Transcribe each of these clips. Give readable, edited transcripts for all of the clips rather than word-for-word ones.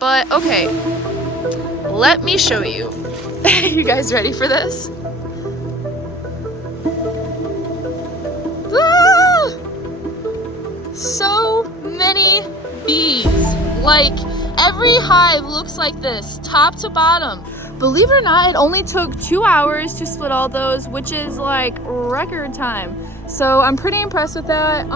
But okay, let me show you. You guys ready for this? Ah! So many bees. Like, every hive looks like this, top to bottom. Believe it or not, it only took 2 hours to split all those, which is like record time. So I'm pretty impressed with that.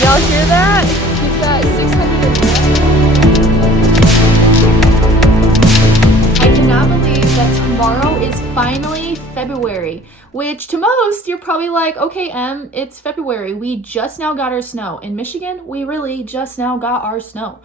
Y'all hear that? We've got 600. I cannot believe that tomorrow is finally February, which to most, you're probably like, okay, Em, it's February. We just now got our snow. In Michigan, we really just now got our snow.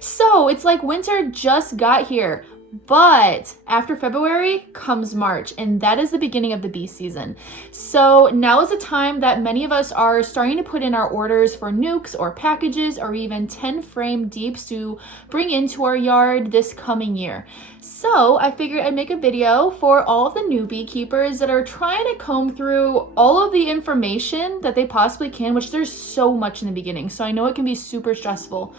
So it's like winter just got here. But after February comes March, and that is the beginning of the bee season. So now is the time that many of us are starting to put in our orders for nucs or packages or even 10 frame deeps to bring into our yard this coming year. So I figured I'd make a video for all of the new beekeepers that are trying to comb through all of the information that they possibly can, which there's so much in the beginning. So I know it can be super stressful.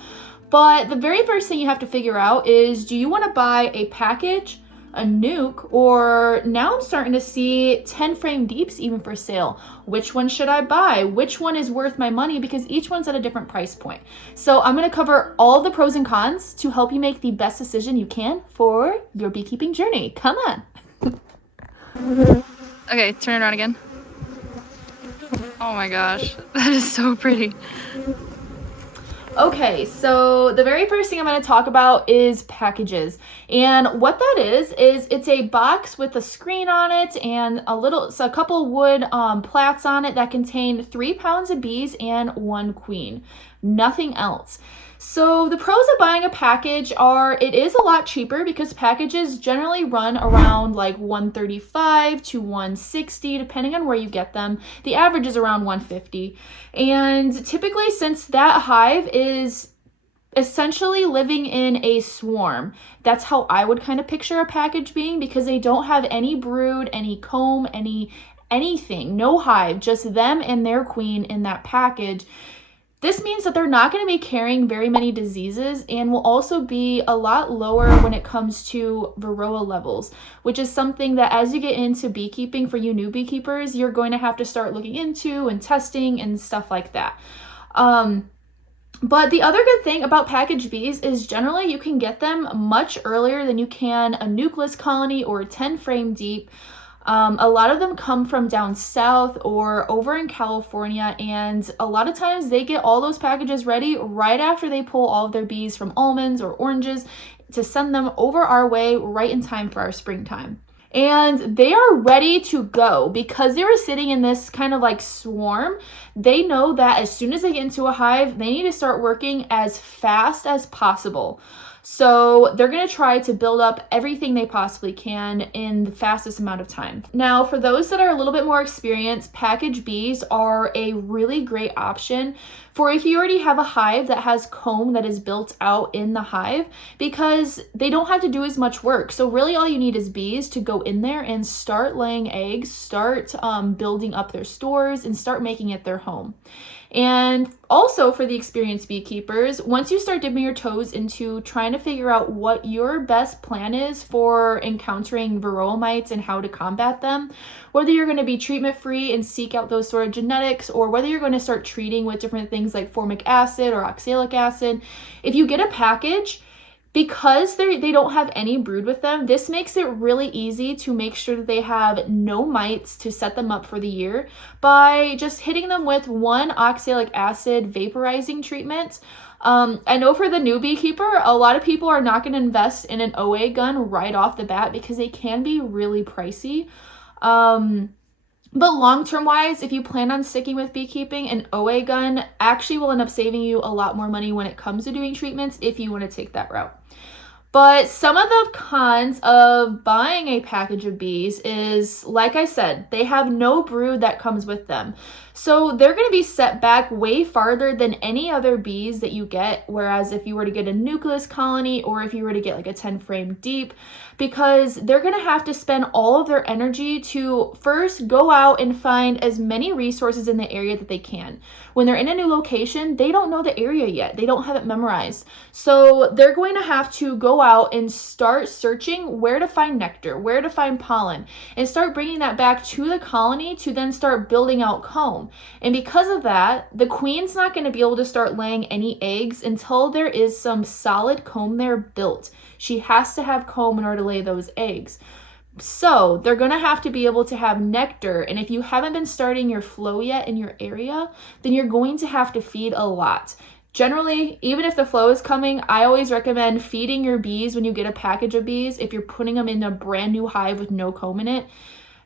But the very first thing you have to figure out is, do you want to buy a package, a nuke, or now I'm starting to see 10 frame deeps even for sale. Which one should I buy? Which one is worth my money? Because each one's at a different price point. So I'm going to cover all the pros and cons to help you make the best decision you can for your beekeeping journey. Come on. Okay, turn it around again. Oh my gosh, that is so pretty. Okay, so the very first thing I'm going to talk about is packages. And what that is it's a box with a screen on it and a couple wood plats on it that contain 3 pounds of bees and 1 queen. Nothing else. So the pros of buying a package are, it is a lot cheaper because packages generally run around like $135 to $160 depending on where you get them. The average is around $150. And typically, since that hive is essentially living in a swarm, that's how I would kind of picture a package being, because they don't have any brood, any comb, anything, no hive, just them and their queen in that package. This means that they're not going to be carrying very many diseases and will also be a lot lower when it comes to varroa levels, which is something that as you get into beekeeping, for you new beekeepers, you're going to have to start looking into and testing and stuff like that. But the other good thing about packaged bees is generally you can get them much earlier than you can a nucleus colony or a 10 frame deep. A lot of them come from down south or over in California, and a lot of times they get all those packages ready right after they pull all of their bees from almonds or oranges to send them over our way right in time for our springtime. And they are ready to go because they were sitting in this kind of like swarm. They know that as soon as they get into a hive, they need to start working as fast as possible. So they're going to try to build up everything they possibly can in the fastest amount of time. Now, for those that are a little bit more experienced, packaged bees are a really great option for if you already have a hive that has comb that is built out in the hive, because they don't have to do as much work. So really all you need is bees to go in there and start laying eggs, start building up their stores, and start making it their home. And also for the experienced beekeepers, once you start dipping your toes into trying to figure out what your best plan is for encountering varroa mites and how to combat them, whether you're going to be treatment free and seek out those sort of genetics, or whether you're going to start treating with different things like formic acid or oxalic acid, if you get a package, because they don't have any brood with them, this makes it really easy to make sure that they have no mites to set them up for the year by just hitting them with 1 oxalic acid vaporizing treatment. I know for the new beekeeper, a lot of people are not going to invest in an OA gun right off the bat because they can be really pricey. But long-term wise, if you plan on sticking with beekeeping, an OA gun actually will end up saving you a lot more money when it comes to doing treatments if you want to take that route. But some of the cons of buying a package of bees is, like I said, they have no brood that comes with them. So they're going to be set back way farther than any other bees that you get. Whereas if you were to get a nucleus colony, or if you were to get like a 10 frame deep, because they're going to have to spend all of their energy to first go out and find as many resources in the area that they can. When they're in a new location, they don't know the area yet. They don't have it memorized. So they're going to have to go out and start searching where to find nectar, where to find pollen, and start bringing that back to the colony to then start building out comb. And because of that, the queen's not going to be able to start laying any eggs until there is some solid comb there built. She has to have comb in order to lay those eggs. So they're going to have to be able to have nectar. And if you haven't been starting your flow yet in your area, then you're going to have to feed a lot. Generally, even if the flow is coming, I always recommend feeding your bees when you get a package of bees, if you're putting them in a brand new hive with no comb in it,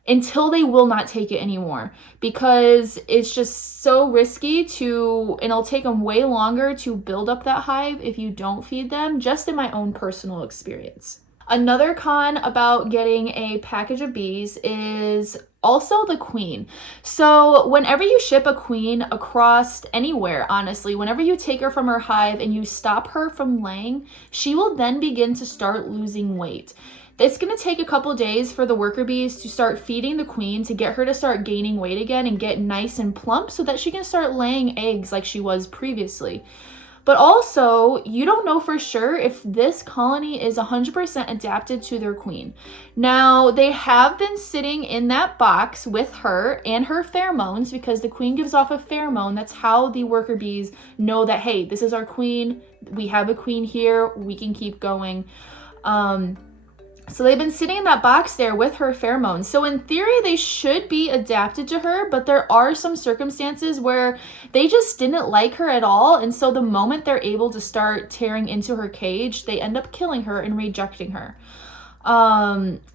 until they will not take it anymore, because it's just so risky and it'll take them way longer to build up that hive if you don't feed them, just in my own personal experience. Another con about getting a package of bees is also the queen. So whenever you ship a queen across anywhere, honestly, whenever you take her from her hive and you stop her from laying, she will then begin to start losing weight. It's going to take a couple days for the worker bees to start feeding the queen to get her to start gaining weight again and get nice and plump so that she can start laying eggs like she was previously. But also, you don't know for sure if this colony is 100% adapted to their queen. Now, they have been sitting in that box with her and her pheromones, because the queen gives off a pheromone. That's how the worker bees know that, hey, this is our queen. We have a queen here. We can keep going. So they've been sitting in that box there with her pheromones. So in theory, they should be adapted to her, but there are some circumstances where they just didn't like her at all. And so the moment they're able to start tearing into her cage, they end up killing her and rejecting her.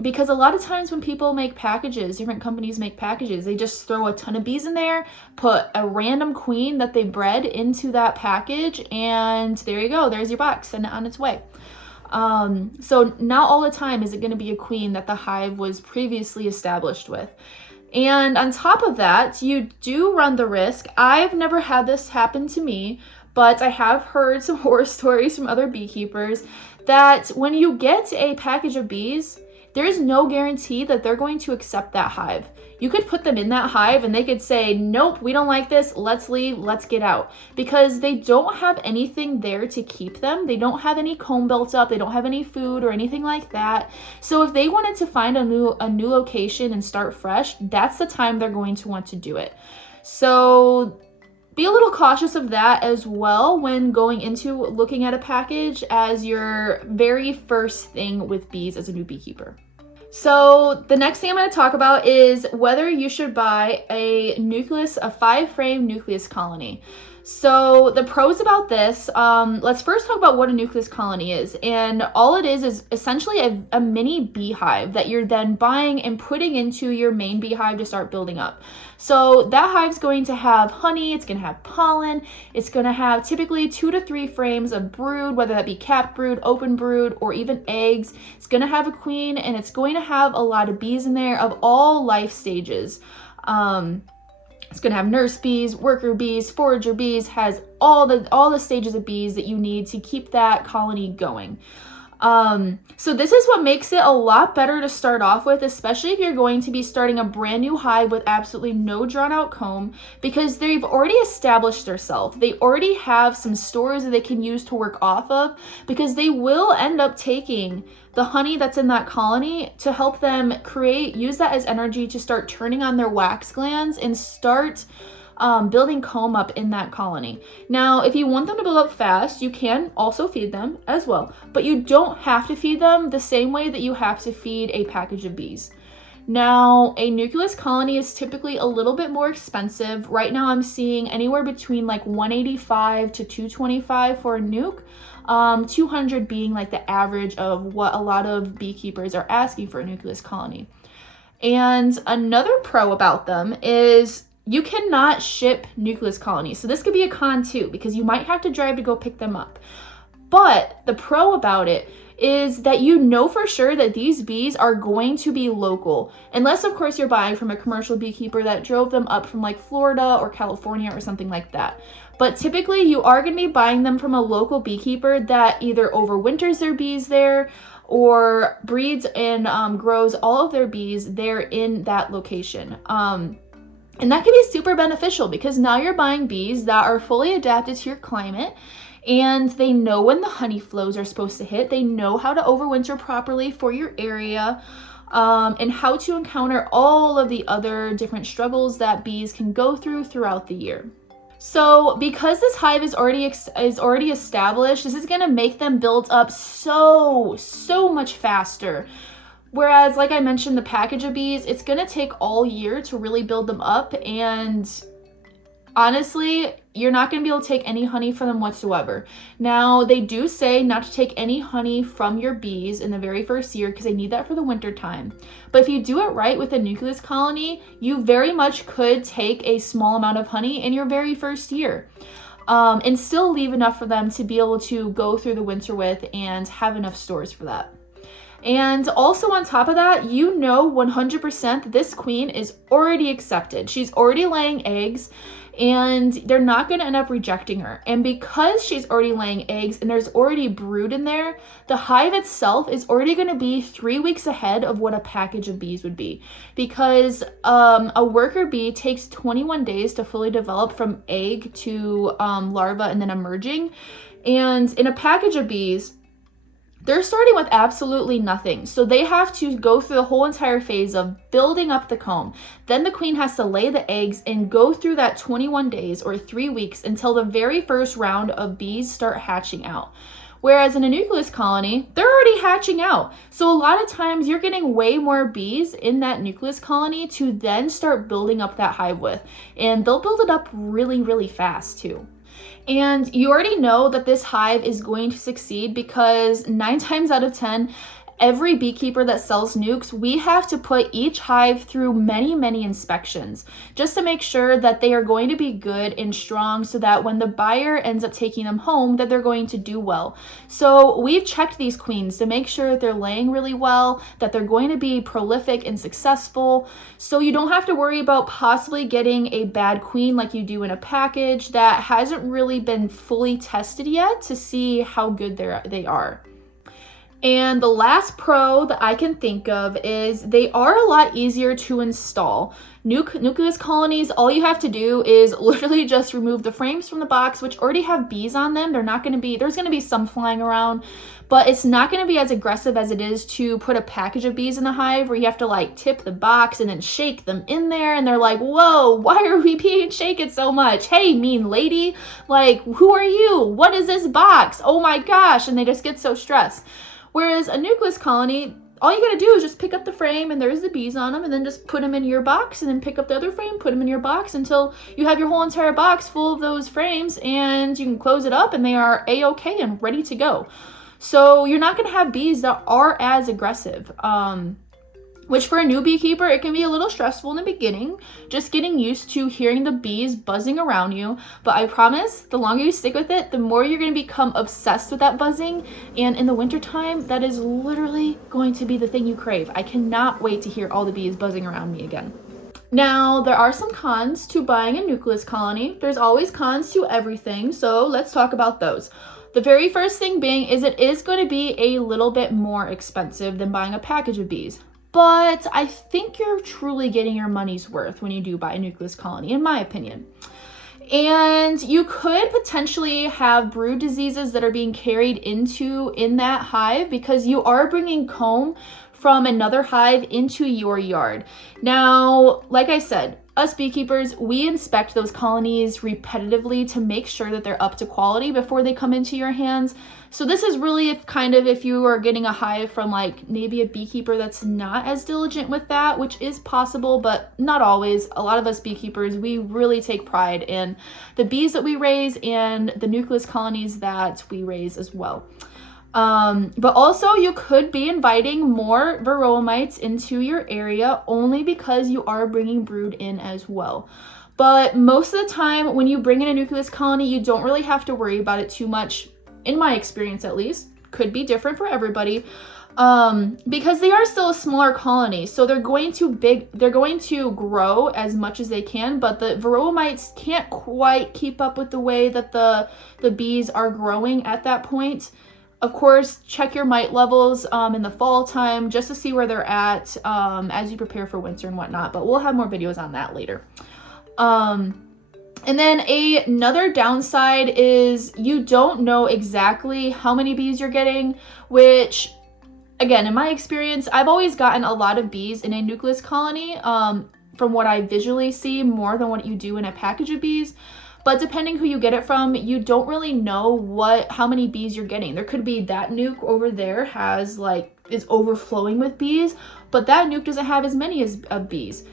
Because a lot of times when people make packages, different companies make packages, they just throw a ton of bees in there, put a random queen that they bred into that package, and there you go. There's your box, send it on its way. So not all the time is it going to be a queen that the hive was previously established with. And on top of that, you do run the risk. I've never had this happen to me, but I have heard some horror stories from other beekeepers that when you get a package of bees, there is no guarantee that they're going to accept that hive. You could put them in that hive and they could say, nope, we don't like this, let's leave, let's get out. Because they don't have anything there to keep them. They don't have any comb built up, they don't have any food or anything like that. So if they wanted to find a new location and start fresh, that's the time they're going to want to do it. So be a little cautious of that as well when going into looking at a package as your very first thing with bees as a new beekeeper. So the next thing I'm going to talk about is whether you should buy a 5-frame nucleus colony. So the pros about this, let's first talk about what a nucleus colony is. And all it is essentially a mini beehive that you're then buying and putting into your main beehive to start building up. So that hive's going to have honey, it's going to have pollen, it's going to have typically 2 to 3 frames of brood, whether that be capped brood, open brood, or even eggs. It's going to have a queen, and it's going to have a lot of bees in there of all life stages. It's going to have nurse bees, worker bees, forager bees, has all the stages of bees that you need to keep that colony going. So this is what makes it a lot better to start off with, especially if you're going to be starting a brand new hive with absolutely no drawn out comb, because they've already established themselves. They already have some stores that they can use to work off of, because they will end up taking the honey that's in that colony to help them use that as energy to start turning on their wax glands and start building comb up in that colony. Now, if you want them to build up fast, you can also feed them as well, but you don't have to feed them the same way that you have to feed a package of bees. Now, a nucleus colony is typically a little bit more expensive. Right now, I'm seeing anywhere between like $185 to $225 for a nuke. 200 being like the average of what a lot of beekeepers are asking for a nucleus colony. And another pro about them is you cannot ship nucleus colonies. So this could be a con too, because you might have to drive to go pick them up. But the pro about it is that you know for sure that these bees are going to be local. Unless, of course, you're buying from a commercial beekeeper that drove them up from like Florida or California or something like that. But typically, you are going to be buying them from a local beekeeper that either overwinters their bees there or breeds and grows all of their bees there in that location. And that can be super beneficial because now you're buying bees that are fully adapted to your climate, and they know when the honey flows are supposed to hit. They know how to overwinter properly for your area, and how to encounter all of the other different struggles that bees can go through throughout the year. So because this hive is already established, this is going to make them build up so much faster. Whereas, like I mentioned, the package of bees, it's going to take all year to really build them up. And honestly, you're not going to be able to take any honey from them whatsoever. Now, they do say not to take any honey from your bees in the very first year because they need that for the winter time. But if you do it right with a nucleus colony, you very much could take a small amount of honey in your very first year. And still leave enough for them to be able to go through the winter with and have enough stores for that. And also on top of that, you know 100% this queen is already accepted. She's already laying eggs, and they're not going to end up rejecting her. And because she's already laying eggs and there's already brood in there, the hive itself is already going to be 3 weeks ahead of what a package of bees would be. Because a worker bee takes 21 days to fully develop from egg to larva and then emerging. And in a package of bees, they're starting with absolutely nothing. So they have to go through the whole entire phase of building up the comb. Then the queen has to lay the eggs and go through that 21 days or 3 weeks until the very first round of bees start hatching out. Whereas in a nucleus colony, they're already hatching out. So a lot of times you're getting way more bees in that nucleus colony to then start building up that hive with. And they'll build it up really fast too. And you already know that this hive is going to succeed because 9 times out of 10, every beekeeper that sells nukes, we have to put each hive through many inspections just to make sure that they are going to be good and strong so that when the buyer ends up taking them home, that they're going to do well. So we've checked these queens to make sure that they're laying really well, that they're going to be prolific and successful. So you don't have to worry about possibly getting a bad queen like you do in a package that hasn't really been fully tested yet to see how good they are. And the last pro that I can think of is they are a lot easier to install. Nucleus colonies, all you have to do is literally just remove the frames from the box, which already have bees on them. There's going to be some flying around, but it's not going to be as aggressive as it is to put a package of bees in the hive where you have to like tip the box and then shake them in there. And they're like, whoa, why are we being shaken so much? Hey, mean lady, like, who are you? What is this box? Oh my gosh. And they just get so stressed. Whereas a nucleus colony, all you gotta do is just pick up the frame and there's the bees on them, and then just put them in your box and then pick up the other frame, put them in your box until you have your whole entire box full of those frames, and you can close it up and they are a-okay and ready to go. So you're not gonna have bees that are as aggressive. Which for a new beekeeper, it can be a little stressful in the beginning, just getting used to hearing the bees buzzing around you. But I promise, the longer you stick with it, the more you're going to become obsessed with that buzzing. And in the wintertime, that is literally going to be the thing you crave. I cannot wait to hear all the bees buzzing around me again. Now, there are some cons to buying a nucleus colony. There's always cons to everything, so let's talk about those. The very first thing being is it is going to be a little bit more expensive than buying a package of bees. But I think you're truly getting your money's worth when you do buy a nucleus colony, in my opinion. And you could potentially have brood diseases that are being carried in that hive because you are bringing comb from another hive into your yard. Now, like I said, us beekeepers, we inspect those colonies repetitively to make sure that they're up to quality before they come into your hands. So this is really if you are getting a hive from like maybe a beekeeper that's not as diligent with that, which is possible, but not always. A lot of us beekeepers, we really take pride in the bees that we raise and the nucleus colonies that we raise as well. But also you could be inviting more varroa mites into your area only because you are bringing brood in as well. But most of the time when you bring in a nucleus colony, you don't really have to worry about it too much. in my experience at least, could be different for everybody, because they are still a smaller colony, so they're going to grow as much as they can, but the varroa mites can't quite keep up with the way that the bees are growing at that point. Of course, check your mite levels in the fall time just to see where they're at as you prepare for winter and whatnot, but we'll have more videos on that later. And then another downside is you don't know exactly how many bees you're getting, which, again, in my experience, I've always gotten a lot of bees in a nucleus colony, from what I visually see, more than what you do in a package of bees. But depending who you get it from, you don't really know how many bees you're getting. There could be that nuke over there is overflowing with bees, but that nuke doesn't have as many of bees.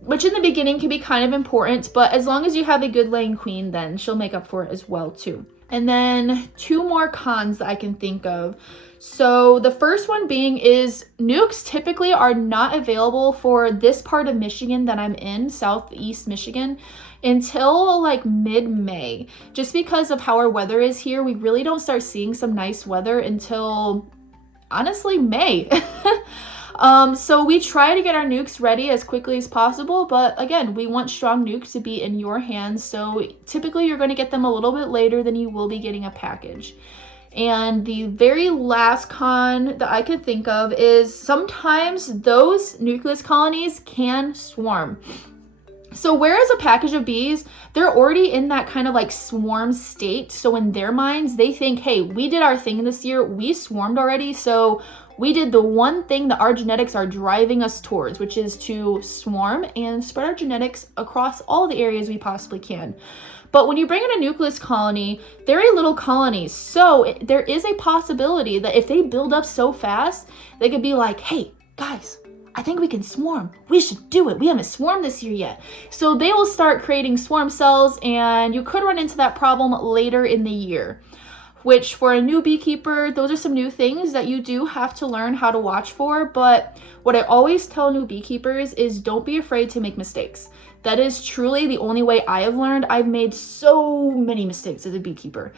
Which in the beginning can be kind of important, but as long as you have a good laying queen, then she'll make up for it as well too. And then 2 more cons that I can think of. So the first one being is nukes typically are not available for this part of Michigan that I'm in, southeast Michigan, until like mid-May. Just because of how our weather is here, we really don't start seeing some nice weather until, honestly, May. So we try to get our nukes ready as quickly as possible, but again, we want strong nukes to be in your hands, so typically you're going to get them a little bit later than you will be getting a package. And the very last con that I could think of is sometimes those nucleus colonies can swarm. So whereas a package of bees, they're already in that kind of like swarm state, so in their minds, they think, hey, we did our thing this year, we swarmed already, so we did the one thing that our genetics are driving us towards, which is to swarm and spread our genetics across all the areas we possibly can. But when you bring in a nucleus colony, they're a little colonies. So there is a possibility that if they build up so fast, they could be like, hey, guys, I think we can swarm. We should do it. We haven't swarmed this year yet. So they will start creating swarm cells, and you could run into that problem later in the year. Which for a new beekeeper, those are some new things that you do have to learn how to watch for. But what I always tell new beekeepers is don't be afraid to make mistakes. That is truly the only way I have learned. I've made so many mistakes as a beekeeper.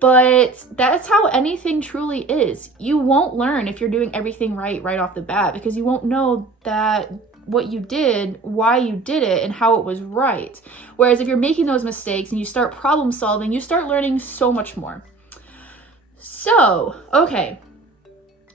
But that's how anything truly is. You won't learn if you're doing everything right off the bat, because you won't know that what you did, why you did it, and how it was right. Whereas if you're making those mistakes and you start problem solving, you start learning so much more. So, okay,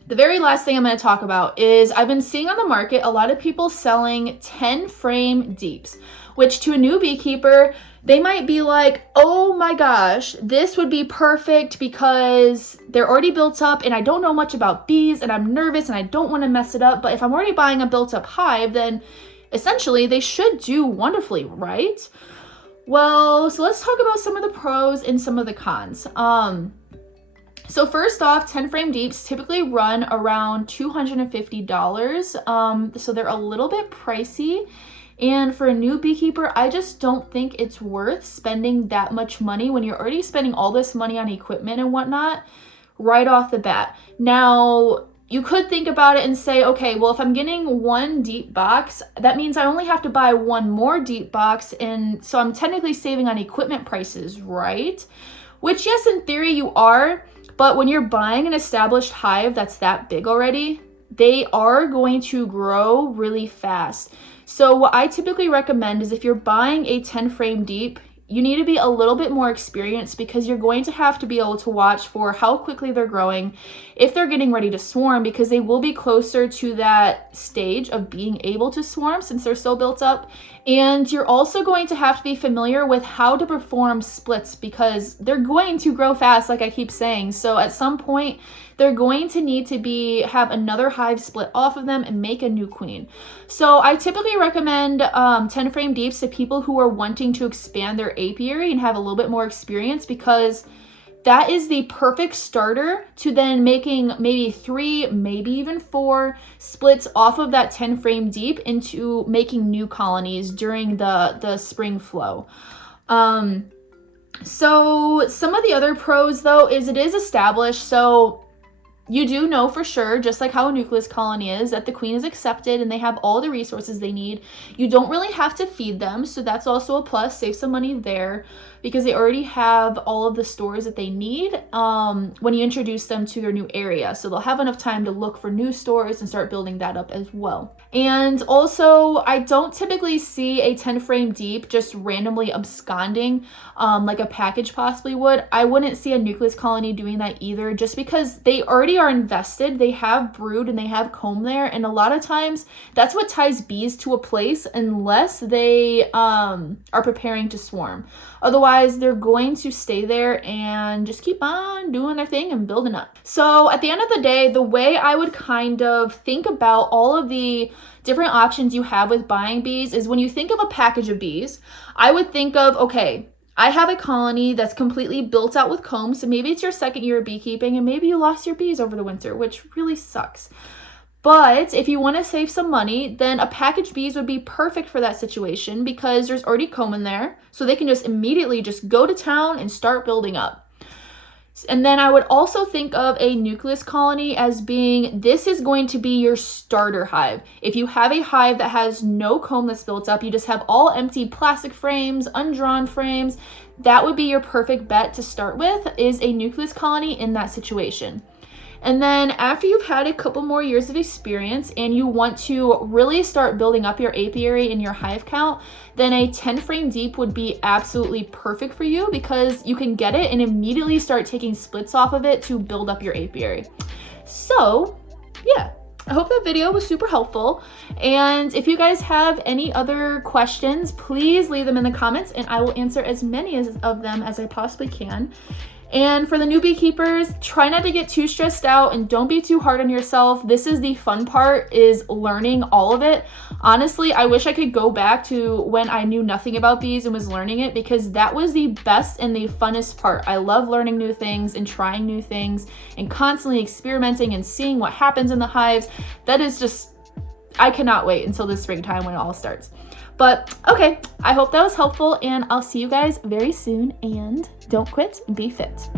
the very last thing I'm going to talk about is I've been seeing on the market a lot of people selling 10 frame deeps, which to a new beekeeper, they might be like, oh my gosh, this would be perfect because they're already built up and I don't know much about bees and I'm nervous and I don't want to mess it up. But if I'm already buying a built up hive, then essentially they should do wonderfully, right? Well, so let's talk about some of the pros and some of the cons. So first off, 10 frame deeps typically run around $250. So they're a little bit pricey. And for a new beekeeper, I just don't think it's worth spending that much money when you're already spending all this money on equipment and whatnot right off the bat. Now, you could think about it and say, okay, well, if I'm getting one deep box, that means I only have to buy one more deep box. And so I'm technically saving on equipment prices, right? Which, yes, in theory you are. But when you're buying an established hive that's that big already, they are going to grow really fast. So what I typically recommend is if you're buying a 10 frame deep, you need to be a little bit more experienced because you're going to have to be able to watch for how quickly they're growing, if they're getting ready to swarm, because they will be closer to that stage of being able to swarm since they're so built up. And you're also going to have to be familiar with how to perform splits because they're going to grow fast, like I keep saying. So at some point, they're going to need to have another hive split off of them and make a new queen. So I typically recommend 10 frame deeps to people who are wanting to expand their apiary and have a little bit more experience, because that is the perfect starter to then making maybe 3, maybe even 4 splits off of that 10 frame deep into making new colonies during the spring flow. So some of the other pros though is it is established. So you do know for sure, just like how a nucleus colony is, that the queen is accepted and they have all the resources they need. You don't really have to feed them, so that's also a plus. Save some money there because they already have all of the stores that they need when you introduce them to their new area. So they'll have enough time to look for new stores and start building that up as well. And also, I don't typically see a 10 frame deep just randomly absconding like a package possibly would. I wouldn't see a nucleus colony doing that either, just because they already are invested. They have brood and they have comb there, and a lot of times that's what ties bees to a place unless they are preparing to swarm. Otherwise, they're going to stay there and just keep on doing their thing and building up. So at the end of the day, the way I would kind of think about all of the different options you have with buying bees is, when you think of a package of bees, I would think of, okay, I have a colony that's completely built out with comb. So maybe it's your second year of beekeeping and maybe you lost your bees over the winter, which really sucks. But if you want to save some money, then a package bees would be perfect for that situation because there's already comb in there. So they can just immediately just go to town and start building up. And then I would also think of a nucleus colony as being, this is going to be your starter hive. If you have a hive that has no comb that's built up, you just have all empty plastic frames, undrawn frames, that would be your perfect bet to start with, is a nucleus colony in that situation. And then after you've had a couple more years of experience and you want to really start building up your apiary and your hive count, then a 10 frame deep would be absolutely perfect for you because you can get it and immediately start taking splits off of it to build up your apiary. So yeah, I hope that video was super helpful. And if you guys have any other questions, please leave them in the comments and I will answer as many of them as I possibly can. And for the new beekeepers, try not to get too stressed out and don't be too hard on yourself. This is the fun part, is learning all of it. Honestly, I wish I could go back to when I knew nothing about bees and was learning it, because that was the best and the funnest part. I love learning new things and trying new things and constantly experimenting and seeing what happens in the hives. That is just, I cannot wait until this springtime when it all starts. But okay, I hope that was helpful and I'll see you guys very soon, and don't quit, be fit.